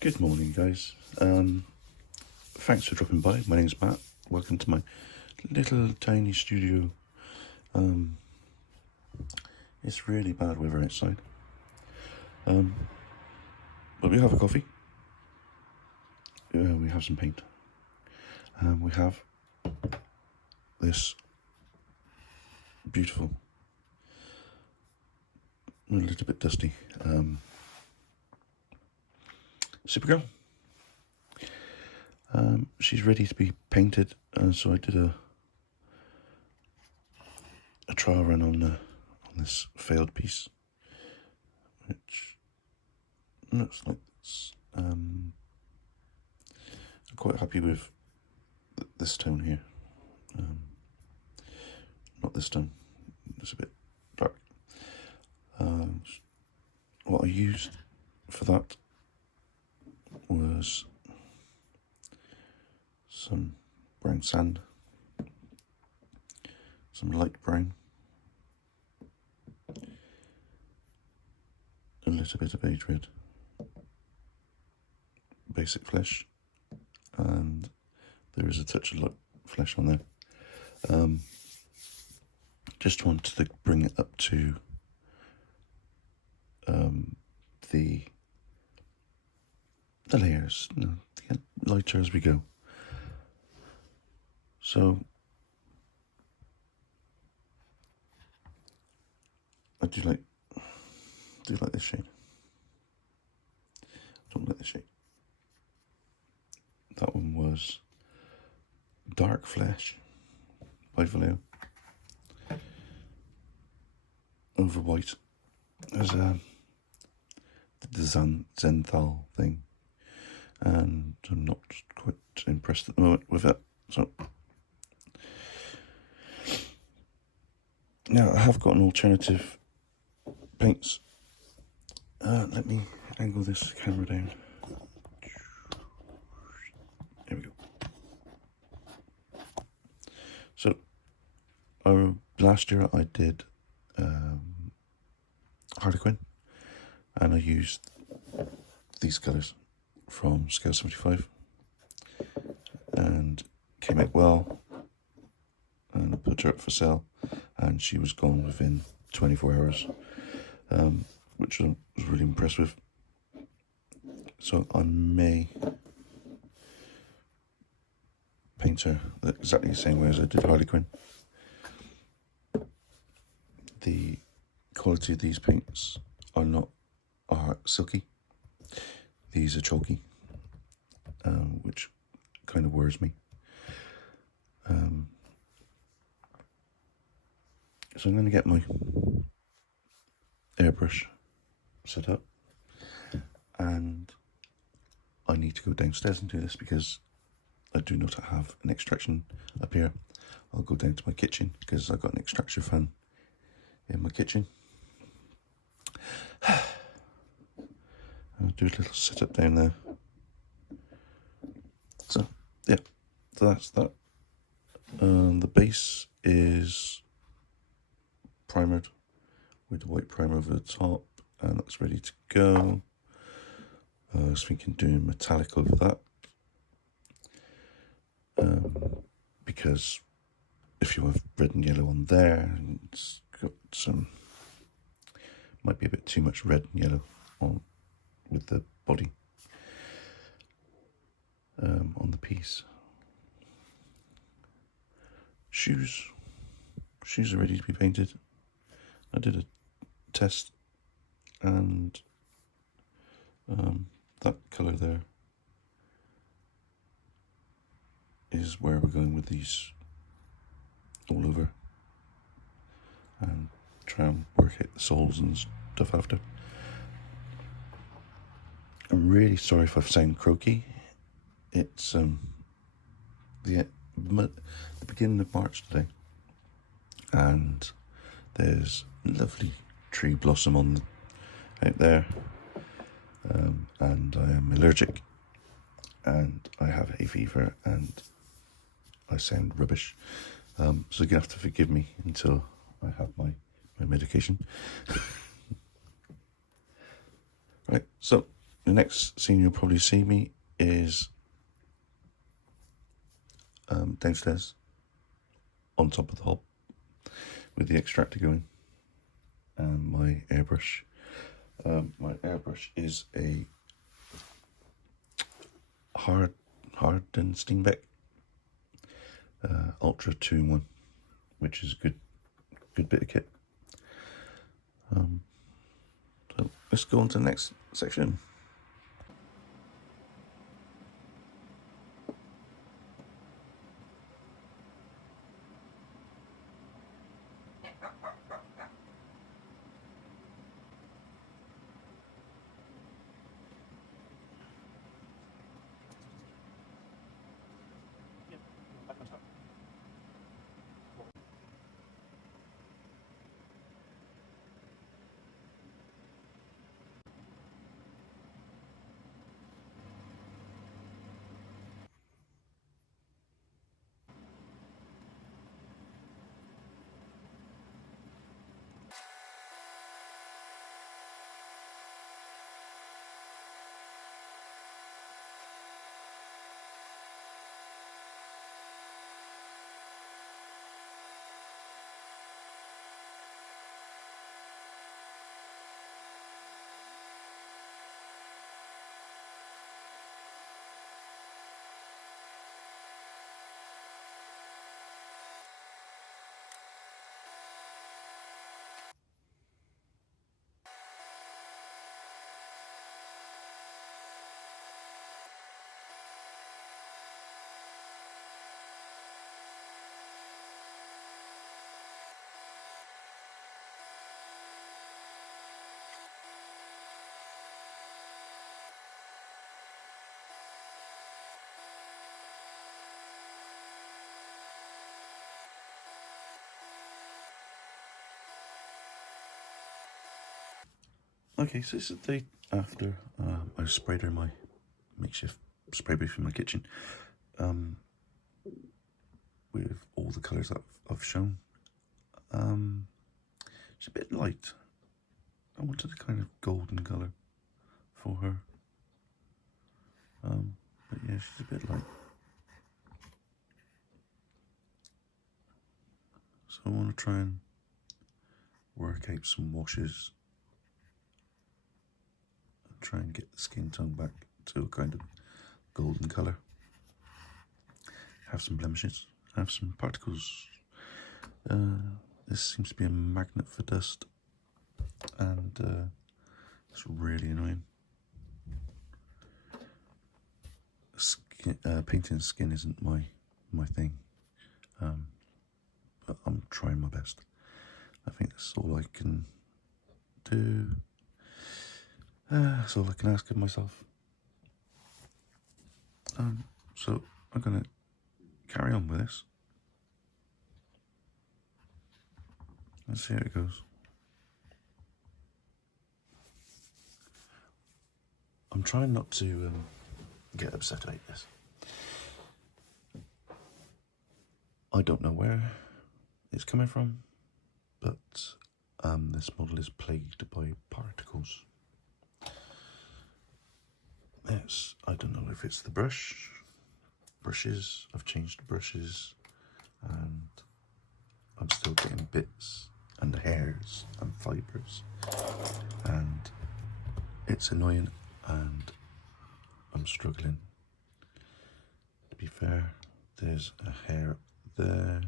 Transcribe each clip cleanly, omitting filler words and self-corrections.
Good morning, guys. Thanks for dropping by. My name's Matt. Welcome to my little tiny studio. It's really bad weather outside. But we have a coffee. We have some paint. We have this beautiful, a little bit dusty, Supergirl. She's ready to be painted, so I did a trial run on this failed piece, which looks like this. I'm quite happy with this tone here. Not this tone, it's a bit dark. What I used for that was some brown sand, some light brown, a little bit of beige red, basic flesh, and there is a touch of light flesh on there. Just wanted to bring it up to the layers, to get lighter as we go. So I do like this shade. Don't like this shade. That one was Dark Flesh by Vallejo over white. There's the Zenthal thing, and I'm not quite impressed at the moment with it. So now I have got an alternative paints. Let me angle this camera down. There we go. So last year I did Harlequin, and I used these colours from Scale 75, and came out well, and I put her up for sale, and she was gone within 24 hours, which I was really impressed with. So I may paint her exactly the same way as I did Harlequin. The quality of these paints are silky. These are chalky, which kind of worries me. So I'm going to get my airbrush set up, and I need to go downstairs and do this because I do not have an extraction up here. I'll go down to my kitchen because I've got an extraction fan in my kitchen. I'll do a little setup down there. So yeah, so that's that. The base is primered with the white primer over the top, and that's ready to go. I was thinking doing metallic over that, because if you have red and yellow on there, it's got some, might be a bit too much red and yellow on with the body on the piece. Shoes are ready to be painted. I did a test, and that colour there is where we're going with these all over, and try and work out the soles and stuff after. I'm really sorry if I sound croaky. It's the beginning of March today, and there's lovely tree blossom out there, and I am allergic, and I have hay fever, and I sound rubbish. So you're gonna have to forgive me until I have my medication. Right, so the next scene you'll probably see me is downstairs on top of the hob with the extractor going and my airbrush. My airbrush is a hardened Steenbeck Ultra 2-in-1, which is a good bit of kit. So let's go on to the next section. Okay, so this is the day after I sprayed her my makeshift spray booth in my kitchen with all the colours that I've shown. It's a bit light. I wanted a kind of golden colour for her. But yeah, she's a bit light. So I want to try and work out some washes and try and get the skin tone back to a kind of golden colour. Have some blemishes, have some particles. This seems to be a magnet for dust, and it's really annoying. Painting skin isn't my thing, but I'm trying my best. I think that's all I can do. That's all I can ask of myself. So I'm gonna carry on with this. Let's see how it goes. I'm trying not to get upset about this. I don't know where it's coming from, but this model is plagued by particles. I don't know if it's the brushes, I've changed the brushes, and I'm still getting bits and hairs and fibres, and it's annoying, and I'm struggling. To be fair, there's a hair there,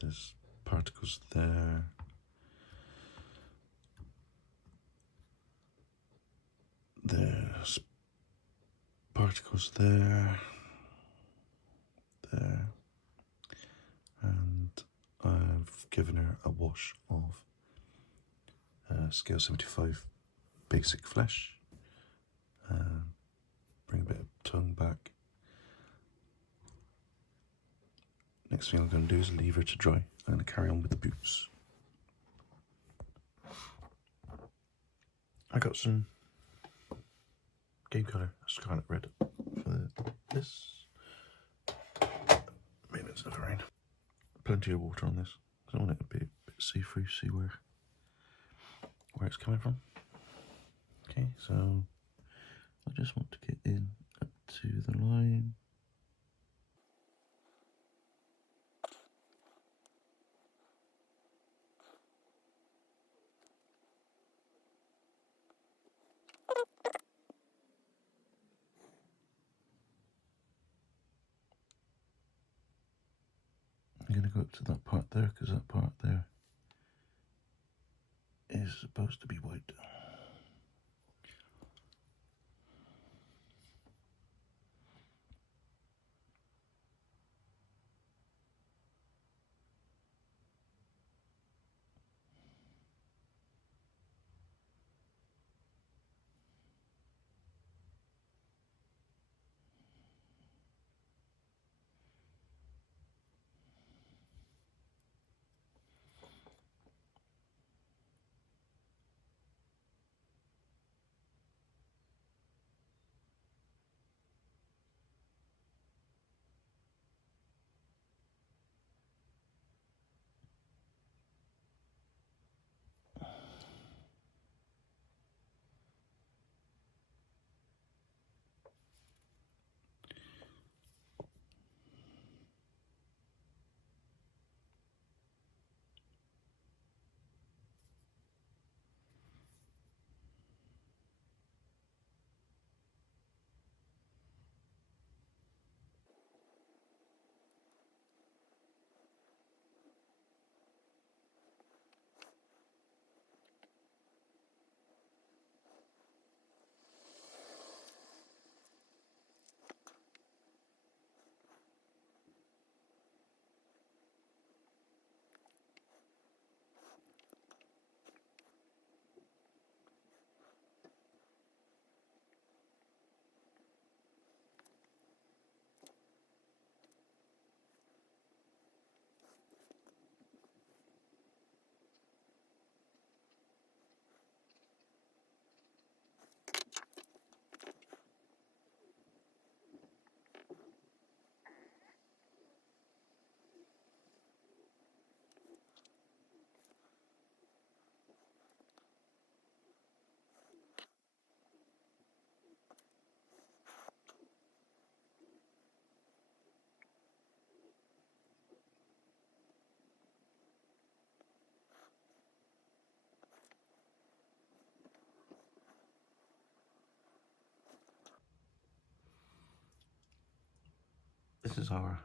there's particles there, there's particles there, and I've given her a wash of scale 75 basic flesh, bring a bit of tone back. Next thing I'm going to do is leave her to dry. I'm going to carry on with the boots. I got some game colour scarlet red for this. Maybe it's not around. Plenty of water on this. I want it to be a bit see-through, see where it's coming from. Okay, so I just want to get in up to the line. I'm going to go up to that part there because that part there is supposed to be white. This is our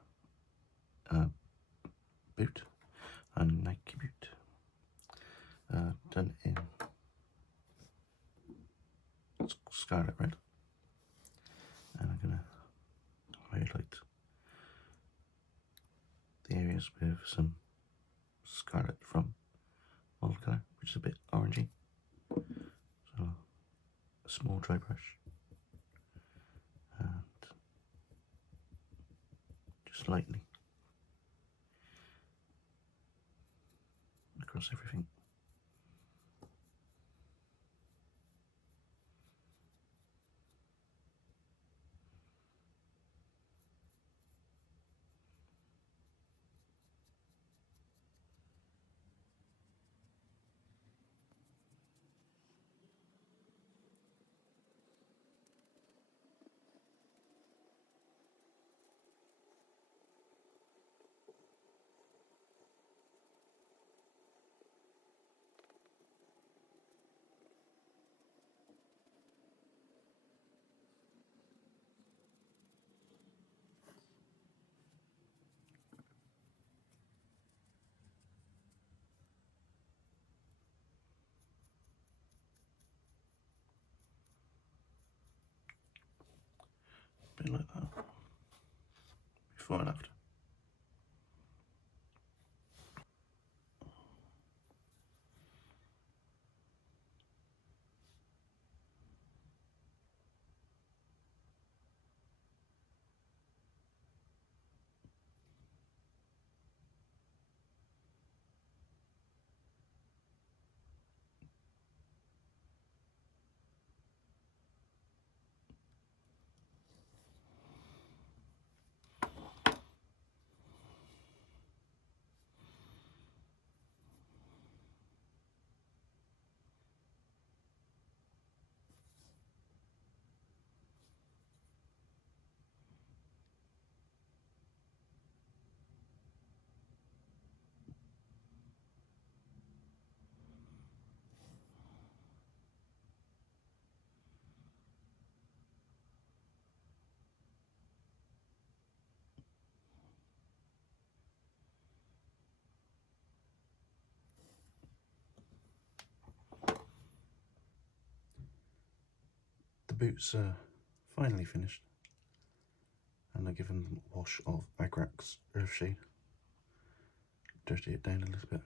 boot, a Nike boot, done in scarlet red, and I'm going to highlight the areas with some scarlet from mold colour, which is a bit orangey. So a small dry brush and just lightly across everything. A bit like that, before and after. boots are finally finished, and I've given them a wash of Airbrushing Earthshade. Dirty it down a little bit.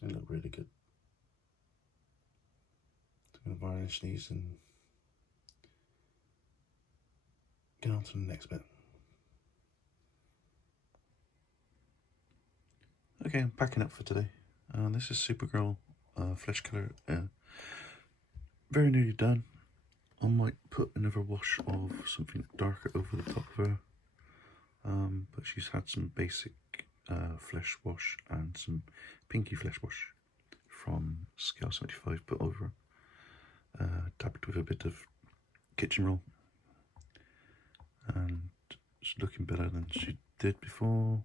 They look really good. I'm going to varnish these and get on to the next bit. Okay, I'm packing up for today. This is Supergirl flesh colour. Very nearly done. I might put another wash of something darker over the top of her. But she's had some basic flesh wash and some pinky flesh wash from scale 75 put over, dabbed with a bit of kitchen roll, and she's looking better than she did before.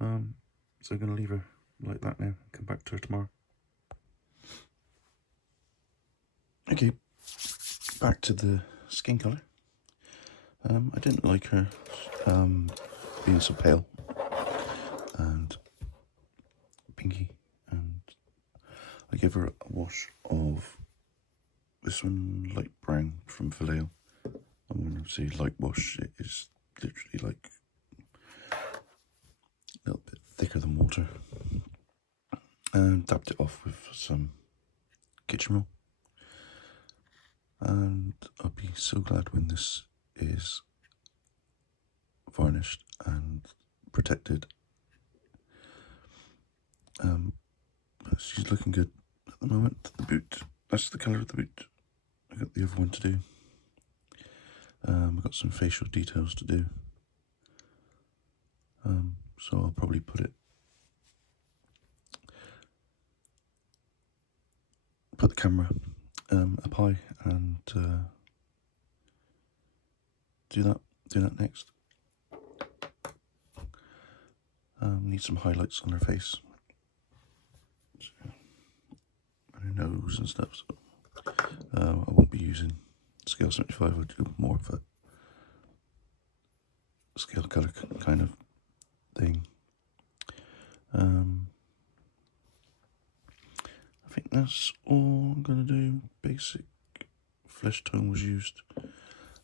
So I'm going to leave her like that now, come back to her tomorrow. Okay, back to the skin colour. I didn't like her being so pale and pinky, and I gave her a wash of this one, light brown from Vallejo. And when I say light wash, it is literally like a little bit thicker than water, and dabbed it off with some kitchen roll. And I'll be so glad when this is varnished and protected. But she's looking good at the moment. The boot, that's the colour of the boot. I got the other one to do. I've got some facial details to do. So I'll probably put the camera up high and do that next. Need some highlights on her face, and her nose and stuff. So I won't be using scale 75. I'll do more of a scale colour kind of thing. I think that's all I'm going to do. Basic flesh tone was used.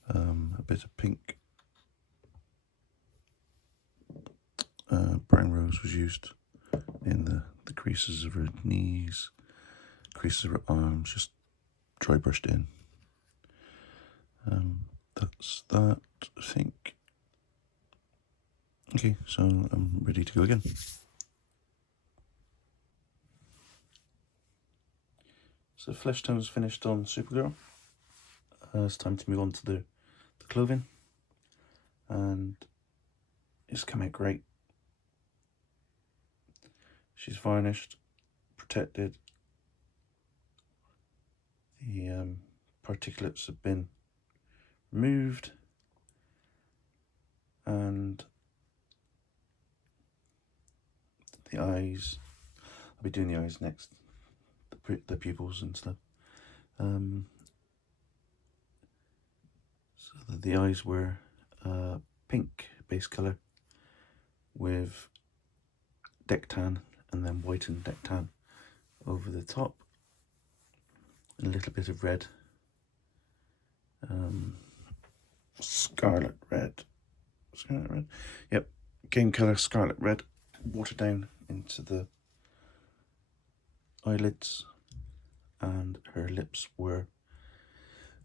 A bit of pink. Brown rose was used in the creases of her knees, creases of her arms, just dry brushed in. That's that, I think. Okay, so I'm ready to go again. So flesh tone's finished on Supergirl. It's time to move on to the clothing, and it's come out great. She's varnished, protected. The particulates have been removed, and the eyes, I'll be doing the eyes next, the pupils and stuff. So the eyes were pink base colour with deck tan, and then whitened deck tan over the top, and a little bit of red, scarlet red, yep, game colour scarlet red, watered down into the eyelids, and her lips were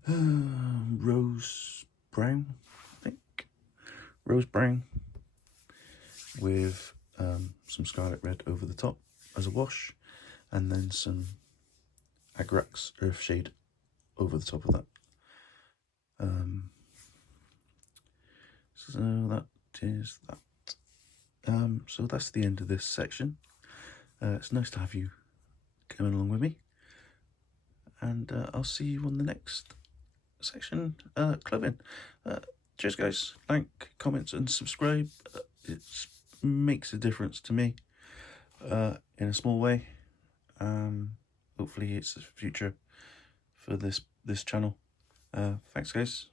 rose brown, I think, rose brown with some scarlet red over the top as a wash, and then some Airbrushing Earthshade over the top of that. So that is that. So that's the end of this section. It's nice to have you coming along with me, and I'll see you on the next section, clothing. Cheers guys, like, comments and subscribe. It makes a difference to me in a small way. Hopefully it's the future for this channel. Thanks guys.